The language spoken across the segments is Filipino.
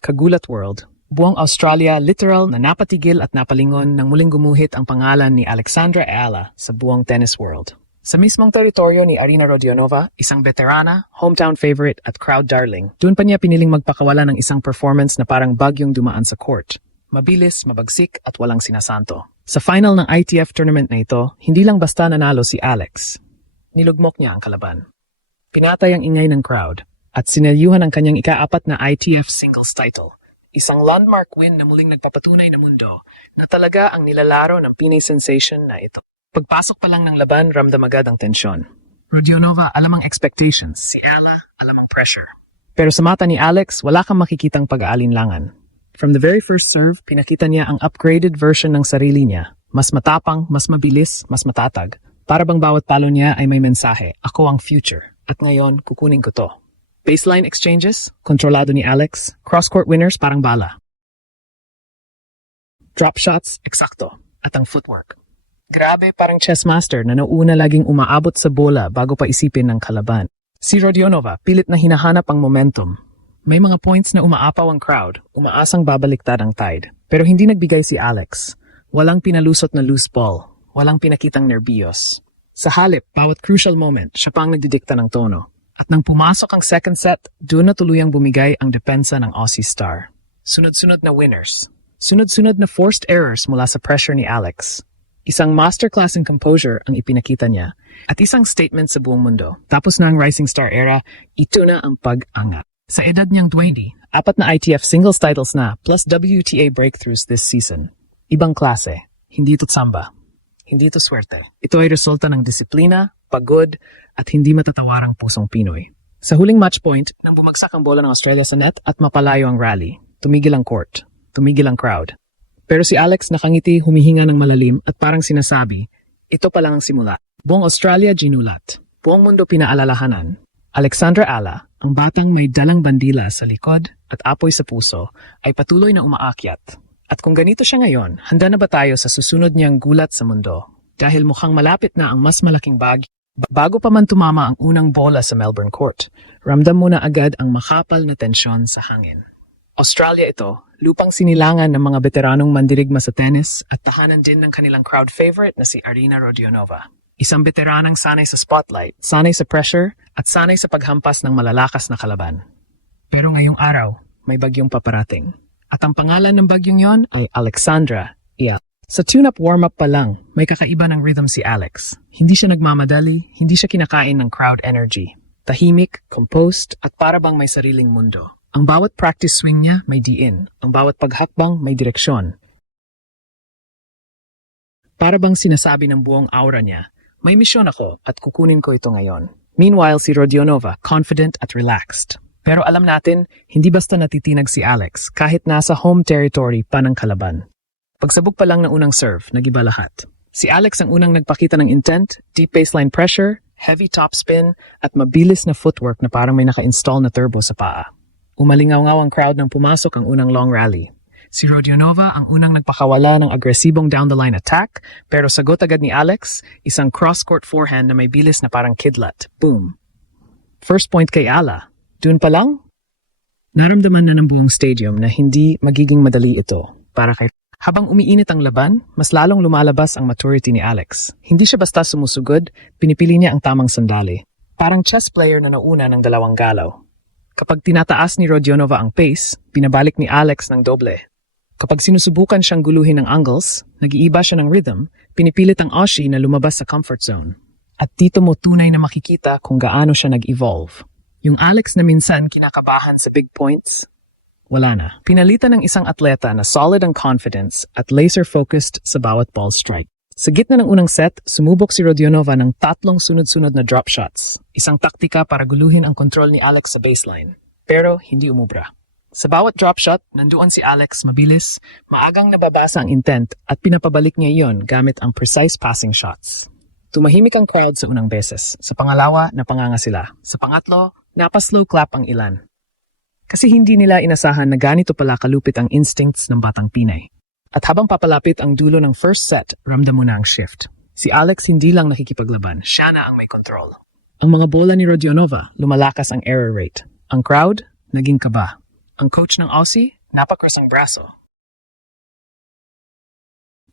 Kagulat World. Buong Australia literal na napatigil at napalingon nang muling gumuhit ang pangalan ni Alexandra Eala sa buong tennis world. Sa mismong teritoryo ni Arina Rodionova, isang veterana, hometown favorite at crowd darling, doon pa niya piniling magpakawala ng isang performance na parang bagyong dumaan sa court. Mabilis, mabagsik at walang sinasanto. Sa final ng ITF tournament na ito, hindi lang basta nanalo si Alex. Nilugmok niya ang kalaban. Pinatay ang ingay ng crowd at sinelyuhan ang kanyang ika-4 na ITF singles title. Isang landmark win na muling nagpapatunay na mundo na talaga ang nilalaro ng Pinay sensation na ito. Pagpasok pa lang ng laban, ramdam agad ang tensyon. Rodionova, alam ang expectations. Si Eala, alam ang pressure. Pero sa mata ni Alex, wala kang makikitang pag-aalinlangan. From the very first serve, pinakita niya ang upgraded version ng sarili niya. Mas matapang, mas mabilis, mas matatag. Para bang bawat palo niya ay may mensahe. Ako ang future. At ngayon, kukunin ko to. Baseline exchanges, kontrolado ni Alex. Cross-court winners, parang bala. Drop shots, eksakto. At ang footwork. Grabe, parang chess master na nauna laging umaabot sa bola bago pa isipin ng kalaban. Si Rodionova, pilit na hinahanap ang momentum. May mga points na umaapaw ang crowd, umaasang babaliktad ang tide. Pero hindi nagbigay si Alex. Walang pinalusot na loose ball. Walang pinakitang nerbiyos. Sa halip, bawat crucial moment, siya pang nagdidikta ng tono. At nang pumasok ang second set, doon na tuluyang bumigay ang depensa ng Aussie star. Sunod-sunod na winners. Sunod-sunod na forced errors mula sa pressure ni Alex. Isang masterclass in composure ang ipinakita niya at isang statement sa buong mundo. Tapos na ang Rising Star era, ito na ang pag-angat. Sa edad niyang 20, 4 na ITF singles titles na plus WTA breakthroughs this season. Ibang klase, hindi ito tsamba, hindi ito swerte. Ito ay resulta ng disiplina, pagod, at hindi matatawarang pusong Pinoy. Sa huling match point, nang bumagsak ang bola ng Australia sa net at mapalayo ang rally, tumigil ang court, tumigil ang crowd. Pero si Alex nakangiti, humihinga ng malalim at parang sinasabi, ito pa lang ang simula. Buong Australia ginulat, buong mundo pinaalalahanan. Alexandra Eala, ang batang may dalang bandila sa likod at apoy sa puso, ay patuloy na umaakyat. At kung ganito siya ngayon, handa na ba tayo sa susunod niyang gulat sa mundo? Dahil mukhang malapit na ang mas malaking bagyo. Bago pa man tumama ang unang bola sa Melbourne Court, ramdam mo na agad ang makapal na tensyon sa hangin. Australia ito, lupang sinilangan ng mga veteranong mandirigma sa tennis at tahanan din ng kanilang crowd favorite na si Arina Rodionova. Isang veteranang sanay sa spotlight, sanay sa pressure, at sanay sa paghampas ng malalakas na kalaban. Pero ngayong araw, may bagyong paparating. At ang pangalan ng bagyong yon ay Alexandra Eala. Sa tune-up warm-up pa lang, may kakaiba ng rhythm si Alex. Hindi siya nagmamadali, hindi siya kinakain ng crowd energy. Tahimik, composed, at para bang may sariling mundo. Ang bawat practice swing niya may diin, ang bawat paghakbang may direksyon. Para bang sinasabi ng buong aura niya, may misyon ako at kukunin ko ito ngayon. Meanwhile, si Rodionova, confident at relaxed. Pero alam natin, hindi basta natitinag si Alex kahit nasa home territory pa ng kalaban. Pagsabog pa lang ng unang serve, nagiba lahat. Si Alex ang unang nagpakita ng intent, deep baseline pressure, heavy topspin, at mabilis na footwork na parang may naka-install na turbo sa paa. Umalingaw-ngaw ang crowd nang pumasok ang unang long rally. Si Rodionova ang unang nagpakawala ng agresibong down-the-line attack, pero sagot agad ni Alex, isang cross-court forehand na may bilis na parang kidlat. Boom! First point kay Eala. Doon pa lang? Naramdaman na ng buong stadium na hindi magiging madali ito para kay. Habang umiinit ang laban, mas lalong lumalabas ang maturity ni Alex. Hindi siya basta sumusugod, pinipili niya ang tamang sandali. Parang chess player na nauna ng 2 galaw. Kapag tinataas ni Rodionova ang pace, pinabalik ni Alex ng doble. Kapag sinusubukan siyang guluhin ng angles, nag-iiba siya ng rhythm, pinipilit ang Aussie na lumabas sa comfort zone. At dito mo tunay na makikita kung gaano siya nag-evolve. Yung Alex na minsan kinakabahan sa big points, wala na. Pinalitan ng isang atleta na solid ang confidence at laser-focused sa bawat ball strike. Sa gitna ng unang set, sumubok si Rodionova ng 3 sunod-sunod na drop shots. Isang taktika para guluhin ang kontrol ni Alex sa baseline. Pero hindi umubra. Sa bawat drop shot, nandoon si Alex mabilis, maagang nababasa ang intent at pinapabalik niya iyon gamit ang precise passing shots. Tumahimik ang crowd sa unang beses. Sa pangalawa, napanganga sila. Sa pangatlo, napaslow clap ang ilan. Kasi hindi nila inasahan na ganito pala kalupit ang instincts ng batang Pinay. At habang papalapit ang dulo ng first set, ramdam mo na ang shift. Si Alex hindi lang nakikipaglaban, siya na ang may control. Ang mga bola ni Rodionova, lumalakas ang error rate. Ang crowd, naging kaba. Ang coach ng Aussie, napakras ang braso.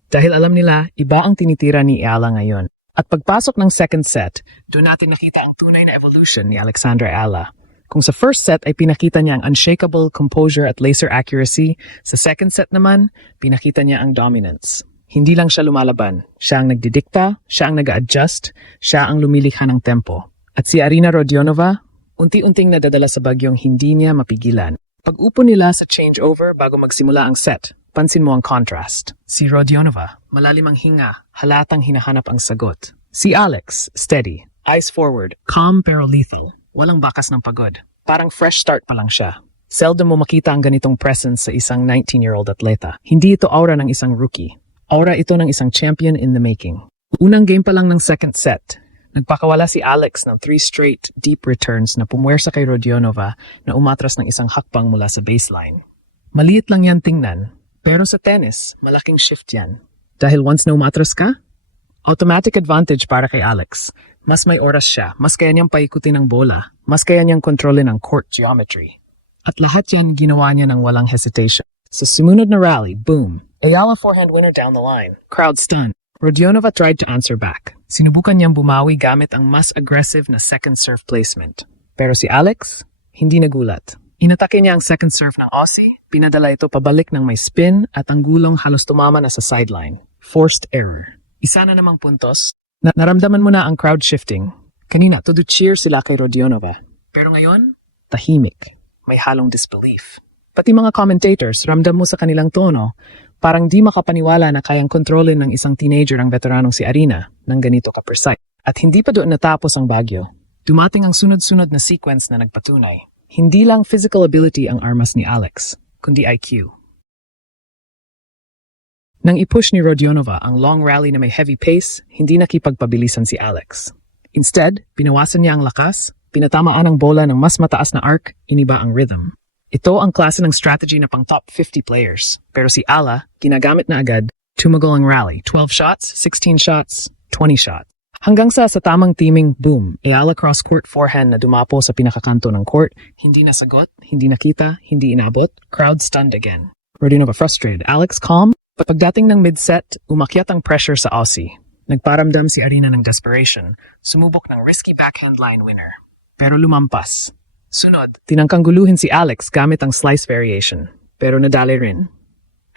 Dahil alam nila, iba ang tinitira ni Ayala ngayon. At pagpasok ng second set, doon natin nakita ang tunay na evolution ni Alexandra Ayala. Kung sa first set ay pinakita niya ang unshakable composure at laser accuracy, sa second set naman, pinakita niya ang dominance. Hindi lang siya lumalaban, siya ang nagdidikta, siya ang nag-a-adjust, siya ang lumilikha ng tempo. At si Arina Rodionova, unti-unting nadadala sa bagyong hindi niya mapigilan. Pag-upo nila sa changeover bago magsimula ang set, pansin mo ang contrast. Si Rodionova, malalim ang hinga, halatang hinahanap ang sagot. Si Alex, steady, eyes forward, calm pero lethal. Walang bakas ng pagod. Parang fresh start pa lang siya. Seldom mo makita ang ganitong presence sa isang 19-year-old atleta. Hindi ito aura ng isang rookie. Aura ito ng isang champion in the making. Unang game pa lang ng second set, nagpakawala si Alex ng 3 straight deep returns na pumwersa kay Rodionova na umatras ng isang hakbang mula sa baseline. Maliit lang yan tingnan, pero sa tennis, malaking shift yan. Dahil once na umatras ka, automatic advantage para kay Alex. Mas may oras siya, mas kaya niyang paikutin ang bola, mas kaya niyang kontrolin ang court geometry. At lahat yan ginawa niya ng walang hesitation. Sa sumunod na rally, boom! Ayala forehand winner down the line. Crowd stunned. Rodionova tried to answer back. Sinubukan niyang bumawi gamit ang mas aggressive na second serve placement. Pero si Alex, hindi nagulat. Inatake niya ang second serve ng Aussie, pinadala ito pabalik ng may spin at ang gulong halos tumama na sa sideline. Forced error. Isa na namang puntos. Naramdaman mo na ang crowd shifting. Kanina, todo cheer sila kay Rodionova. Pero ngayon, tahimik. May halong disbelief. Pati mga commentators, ramdam mo sa kanilang tono, parang di makapaniwala na kayang kontrolin ng isang teenager ang veteranong si Arina ng ganito ka-precise. At hindi pa doon natapos ang bagyo. Dumating ang sunod-sunod na sequence na nagpatunay. Hindi lang physical ability ang armas ni Alex, kundi IQ. Nang i-push ni Rodionova ang long rally na may heavy pace, hindi nakipagpabilisan si Alex. Instead, pinawasan niya ang lakas, pinatamaan ang bola ng mas mataas na arc, iniba ang rhythm. Ito ang klase ng strategy na pang top 50 players. Pero si Ala, ginagamit na agad, tumagal ang rally. 12 shots, 16 shots, 20 shots. Hanggang sa tamang teaming, boom, Ayala cross-court forehand na dumapo sa pinakakanto ng court, hindi nasagot, hindi nakita, hindi inabot, crowd stunned again. Rodionova frustrated, Alex calm. Pagdating ng mid-set, umakyat ang pressure sa Aussie. Nagparamdam si Arina ng desperation, sumubok ng risky backhand line winner. Pero lumampas. Sunod, tinangkang guluhin si Alex gamit ang slice variation, pero nadali rin.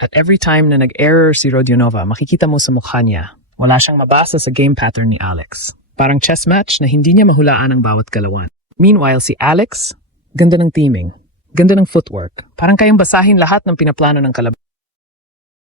At every time na nag-error si Rodionova, makikita mo sa mukha niya, wala siyang mabasa sa game pattern ni Alex. Parang chess match na hindi niya mahulaan ang bawat galawan. Meanwhile, si Alex, ganda ng teaming, ganda ng footwork, parang kayang basahin lahat ng pinaplano ng kalaban.